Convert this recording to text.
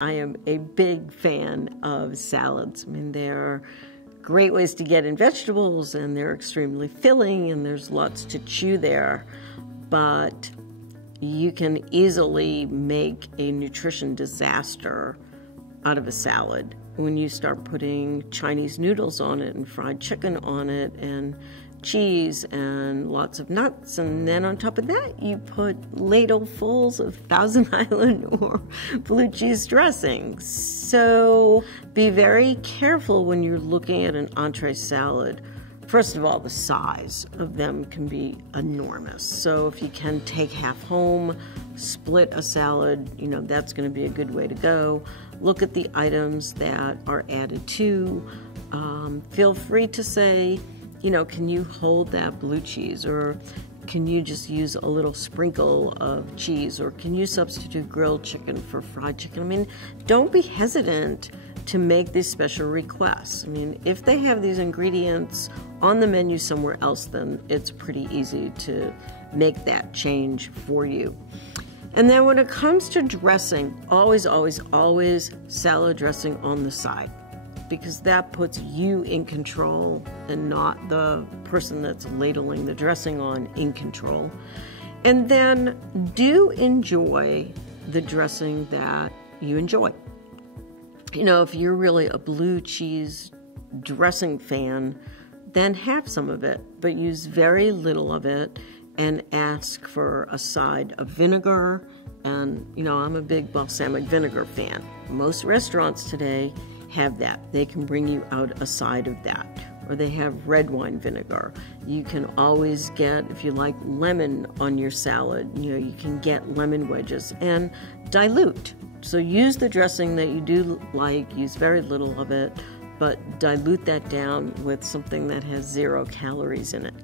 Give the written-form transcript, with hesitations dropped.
I am a big fan of salads. I mean, they're great ways to get in vegetables, and they're extremely filling, and there's lots to chew there. But you can easily make a nutrition disaster out of a salad when you start putting Chinese noodles on it and fried chicken on it and cheese and lots of nuts, and then on top of that you put ladlefuls of Thousand Island or blue cheese dressing. So be very careful when you're looking at an entree salad. First of all, the size of them can be enormous. So if you can take half home, split a salad, that's going to be a good way to go. Look at the items that are added to. Feel free to say, can you hold that blue cheese, or can you just use a little sprinkle of cheese, or can you substitute grilled chicken for fried chicken? I mean, don't be hesitant to make these special requests. I mean, if they have these ingredients on the menu somewhere else, then it's pretty easy to make that change for you. And then when it comes to dressing, always, always, always salad dressing on the side, because that puts you in control and not the person that's ladling the dressing on in control. And then do enjoy the dressing that you enjoy. If you're really a blue cheese dressing fan, then have some of it, but use very little of it and ask for a side of vinegar. And, I'm a big balsamic vinegar fan. Most restaurants today have that. They can bring you out a side of that. Or they have red wine vinegar. You can always get, if you like lemon on your salad, you can get lemon wedges and dilute. So use the dressing that you do like, use very little of it, but dilute that down with something that has 0 calories in it.